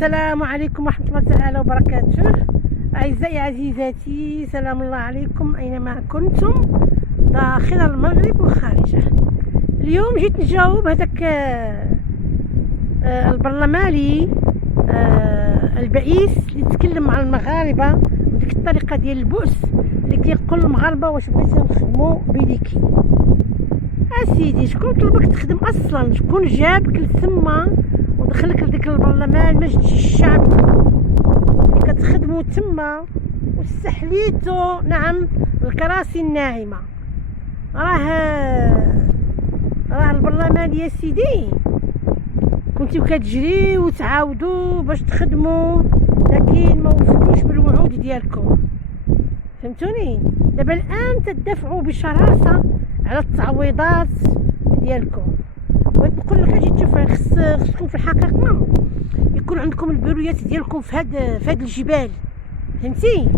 السلام عليكم ورحمة الله تعالى وبركاته. أعزائي عزيزاتي، سلام الله عليكم أينما كنتم داخل المغرب وخارجه. اليوم جيت نجاوب هذاك البرلماني البئيس اللي تكلم مع المغاربة بديك الطريقة ديال البؤس اللي كيقول المغاربة واش بغيتي نخدمو بيديكي. اسيدي، شكون طلبك تخدم اصلا؟ شكون جابك لتما ودخلك لديك البرلمان مجلس الشعب اللي كتخدموا تما واستحليتو نعم الكراسي الناعمه؟ راه البرلمان يا سيدي كنتيو كتجريو وتعاودوا باش تخدموا، لكن ما وفيتوش بالوعود ديالكم، فهمتوني؟ دابا الان تدافعوا بشراسه على التعويضات ديالكم. بغيت نقول لك اجي تشوف، خصكم في الحقيقه يكون عندكم البرويات ديالكم في هاد الجبال، فهمتي؟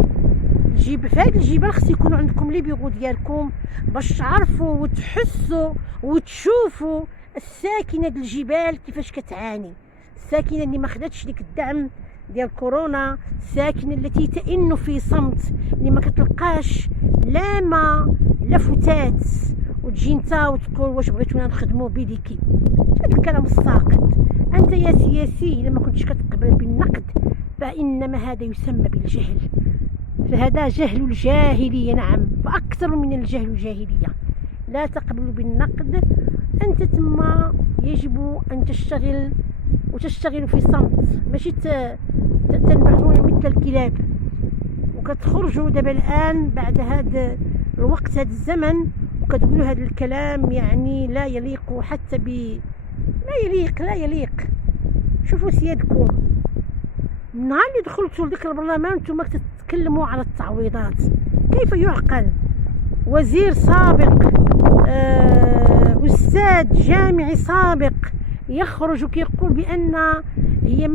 في هاد الجبال خص يكونوا عندكم لي بيغو ديالكم باش تعرفوا وتحسوا وتشوفوا الساكنه ديال الجبال كيفاش كتعاني، الساكنه اللي ما خداتش ديك الدعم ديال كورونا، الساكنه التي تئن في صمت، اللي ما كتلقاش لا ما لا فتات، وتجي نتا وتقول واش بغيتونا نخدمو بيديكي. هذا الكلام الساقط. انت يا سياسي الا ما كنتش كتقبل بالنقد فانما هذا يسمى بالجهل، فهذا جهل الجاهليه، نعم، واكثر من الجهل الجاهليه. لا تقبل بالنقد، انت تما يجب ان تشتغل في صمت، ماشي تنبحون مثل الكلاب وكتخرجوا دابا الان بعد هذا الوقت هذا الزمن وكتقولوا هذا الكلام، يعني لا يليق حتى لا يليق. شوفوا سيادكم، من نهار اللي دخلتوا لذاك البرلمان نتوما كتتكلموا على التعويضات. كيف يعقل وزير سابق أستاذ جامعي سابق يخرج وكيقول بأن هي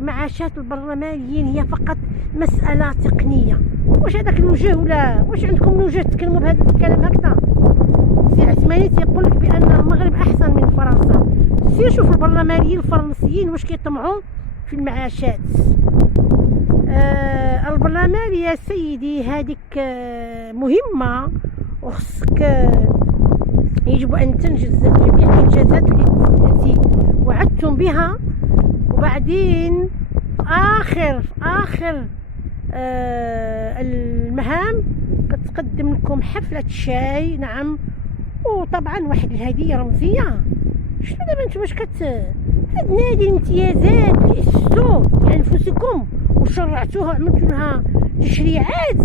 معاشات البرلمانيين هي فقط مسألة تقنية؟ واش هذاك الوجه ولا واش عندكم الوجه تكلموا بهذا الكلام هكذا؟ سي عثماني تيقول لك بأن المغرب أحسن من فرنسا، سير شوف البرلمانيين الفرنسيين واش كيطمعوا في المعاشات. البرلمان يا سيدي هذيك مهمة وخصك يجب أن تنجز جميع الإنجازات التي وعدتم بها، وبعدين آخر المهام كتقدم لكم حفلة شاي، نعم، وطبعا واحد الهدية رمزية. شنو دابا نتوما واش هاد نادي الامتيازات اللي اسستوه لأنفسكم وشرعتوها وعملتوا لها تشريعات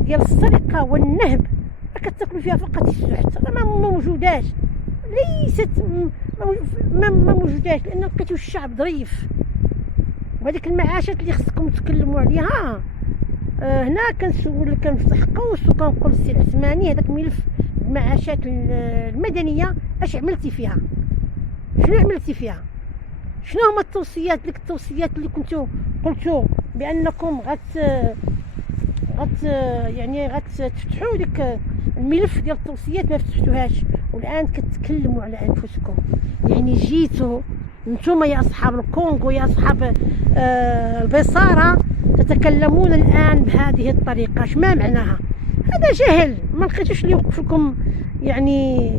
ديال السرقة والنهب كتاكلوا فيها فقط السحت، ما موجوداش، ليست ما موجوداش، لان لقيتوا الشعب ظريف. وهذيك المعاشات اللي خصكم تكلموا عليها، هنا كنسول كنفتح قوس وكنقول السي العثماني هذاك ملف المعاشات المدنيه اش عملتي فيها؟ شنو عملتي فيها؟ شنو هما التوصيات اللي كنتو قلتوا بانكم غتفتحوا ديك الملف ديال التوصيات؟ ما فتحتوهاش، والان كتكلموا على انفسكم. يعني جيتوا نتوما يا اصحاب الكونغو، يا اصحاب البصاره، تتكلمون الان بهذه الطريقه. اش ما معناها؟ هذا جهل، ما لقيتوش اللي يوقف لكم يعني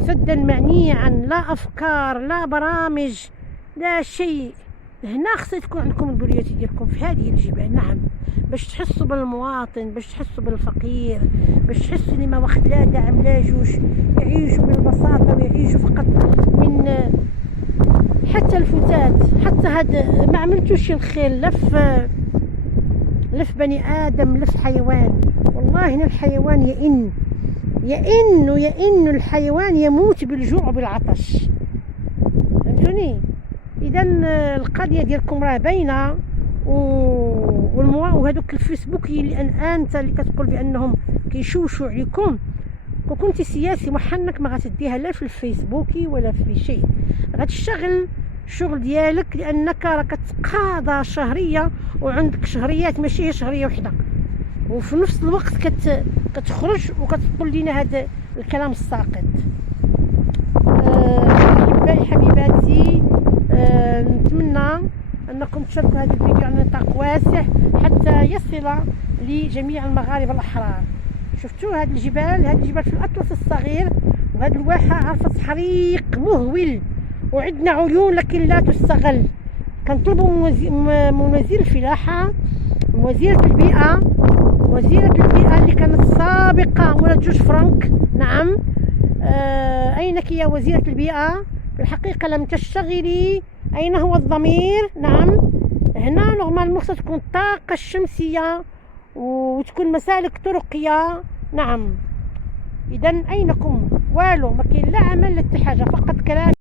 سدا معنيا، لا افكار لا برامج لا شيء. هنا خص تكون عندكم البريات ديالكم في هذه الجبال، نعم، باش تحسوا بالمواطن، باش تحسوا بالفقير، باش تحسوا اللي ما واخد لا دعم لا جوش، يعيشوا بالبساطه ويعيشوا فقط من حتى الفتات. حتى هذا ما عملتوش الخير لا في بني ادم لا في حيوان. والله هنا الحيوان يئن الحيوان يموت بالجوع وبالعطش، فهمتوني؟ اذا القضيه ديالكم راه باينه، وهذوك الفيسبوكي اللي انت اللي كتقول بانهم كيشوشوا عليكم، وكنتي سياسي محنك ما غتديها لا في الفيسبوكي ولا في شيء، غتشتغل الشغل ديالك، لانك راه كتقاضى شهريه وعندك شهريات ماشي شهريه وحده، وفي نفس الوقت كتخرج وكتقول لنا هذا الكلام الساقط. احبائي حبيباتي، نتمنى انكم تشاركوا هذا الفيديو على نطاق واسع حتى يصل لجميع المغاربه الاحرار. شفتوا هذه الجبال في الاطلس الصغير، وهذه الواحه عرفت حريق مهول، وعندنا عيون لكن لا تستغل. كنطلبوا من وزير الفلاحه، وزيره البيئه اللي كانت سابقه ولا جوج فرانك. نعم، اينك يا وزيره البيئه؟ في الحقيقه لم تشتغلي. اين هو الضمير؟ نعم، هنا نورمالمون خصها تكون الطاقه الشمسيه وتكون مسالك طرقيه. نعم، اذا اينكم؟ والو، ما كاين لا عمل لا حتى حاجه، فقط كلام.